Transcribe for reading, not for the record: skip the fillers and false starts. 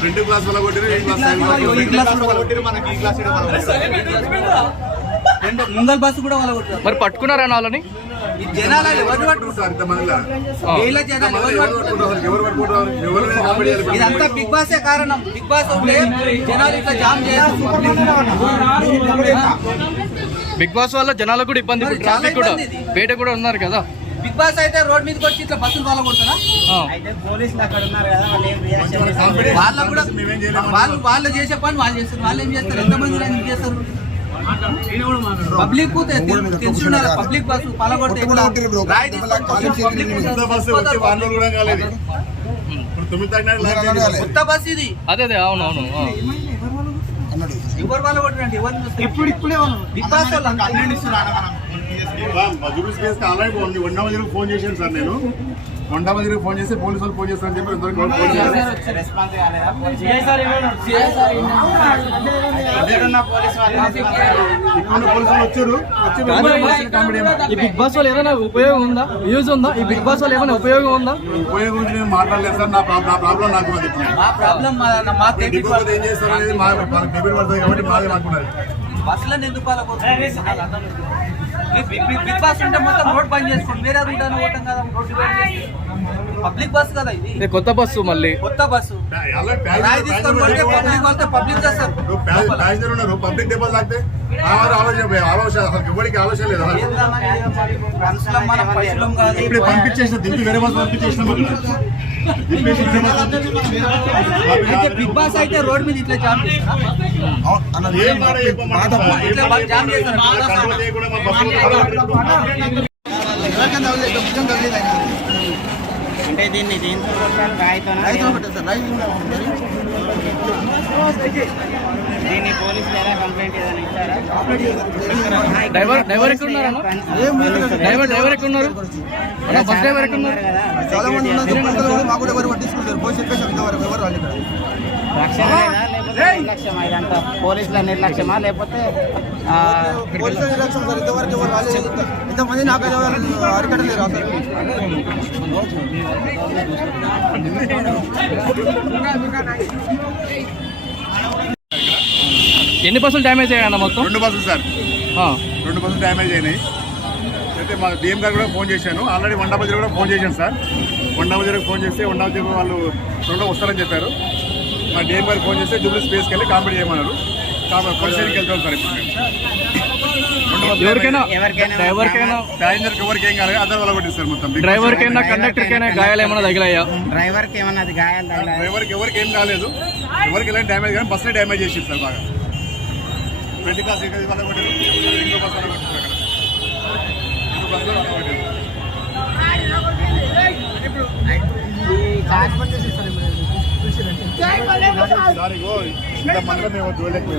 Front class వల్ల ముందల bus కూడా వాళ్ళ కొట్టారు. మరి పట్టుకున్నారా వాళ్ళని? జనాలు ఎవరు పట్టుకుంటారు? ఇదంతా బిగ్ బాసే కారణం. బిగ్ బాస్ ఉంటే జనాలు ఇట్లా జామ్ చేయాలి. బిగ్ బాస్ వల్ల జనాలకు కూడా ఇబ్బంది, ట్రాఫిక్ కూడా బయట కూడా ఉన్నారు కదా. బిగ్ బాస్ అయితే రోడ్ మీదకి వచ్చి ఇట్లా బస్సులు వాళ్ళ కొడతారా? వాళ్ళు చేసే పని వాళ్ళు చేస్తారు. వాళ్ళు ఏం చేస్తారు? ఎంతమంది చేస్తారు? పబ్లిక్ తెలుసున్నారు. పబ్లిక్ బస్సు పలగొడితే కొత్త బస్ ఇది. అదే అదే అవునవును. ఎవరు వాళ్ళు కొట్టినండి? ఇప్పుడు బిగ్ బాస్ వాళ్ళు ఫోన్ చేశాను సార్. నేను వండామదిరికి ఫోన్ చేస్తే పోలీసు వాళ్ళు ఫోన్ చేస్తారని చెప్పి ఈ బిగ్ బాస్ వల్ల ఏమైనా ఉపయోగం ఉందా? యూజ్ ఉందా? ఈ బిగ్ బాస్ వల్ల ఏమైనా ఉపయోగం ఉందా? ఉపయోగం గురించి నేను మాట్లాడలేదు సార్. నా ప్రాబ్లం నాకు ఏం చేస్తారు అనేది మా డెబిట్ పడుతుంది కాబట్టి మాదే అనుకున్నారు. బస్సులను ఎందుకు బిగ్ బాస్ ఉంటే మొత్తం రోడ్ బంద్ చేసుకోండి. వేరే ఉంటాను పోతాం కదా. రోడ్డు పబ్లిక్ బస్ కదా ఇది. కొత్త బస్సు మళ్ళీ కొత్త బస్సు పబ్లిక్ చేస్తారు. ప్యాసింజర్ ఉన్నారు, పబ్లిక్ డెపోలు తాగితే ఎవరికి ఆలోచన లేదు. ఇప్పుడు పంపించేసిన దింపి వేరే బస్సు పంపించేసినాం. బిగ్ బాస్ అయితే రోడ్ మీద ఇట్లా జామ్ అంటే దీన్ని దీంతో దీన్ని పోలీసులు ఎలా కంప్లైంట్ ఏదైనా ఇచ్చారా? డ్రైవర్ ఎక్కడ ఉన్నారు? డ్రైవర్ ఎక్కడ ఉన్నారు? బస్ డ్రైవర్ ఎక్కడ ఉన్నారు? రక్షణ లేదా లేకపోతే నిర్లక్ష్యమా? ఇదంతా పోలీసుల నిర్లక్ష్యమా లేకపోతే ఇంతమంది నాకు అరికట్టలేదు అసలు. ఎన్ని బస్సులు డ్యామేజ్ అయ్యాయన్న మొత్తం? 2 బస్సులు సార్. 2 బస్సులు డ్యామేజ్ అయినాయి. అయితే మా డిఎం గారు కూడా ఫోన్ చేశాను. ఆల్రెడీ వండాబజార్ కూడా ఫోన్ చేశాను సార్. వండాబజార్కి ఫోన్ చేస్తే వండాబజార్ వాళ్ళు త్వరలో వస్తారని చెప్పారు. మా డిఎం గారు ఫోన్ చేస్తే జూబ్లీ స్పేస్కి వెళ్ళి కాంపిటీ చేయమన్నారు. పరిశీలికి వెళ్తాం సార్. ప్యాసింజర్కి ఎవరికి ఏం కాలేదు. అదే వల్ల కొట్టిస్తారు మొత్తం. డ్రైవర్కైనా కండక్టర్కైనా గాయాలు ఏమైనా తగిలాయా? డ్రైవర్కి ఏమన్నా గాయాలు తగిలాయా? డ్రైవర్కి ఎవరికి ఏం కాలేదు. ఎవరికి ఎలాంటి డ్యామేజ్ కానీ బస్సునే డ్యామేజ్ చేసింది సార్ బాగా. 20 క్లాస్ వల్ల కొట్టారు. ఇంకో బస్సు వల్ల కొట్టారు. ఇంత మందిలో మేము చూడలేకపోయాం.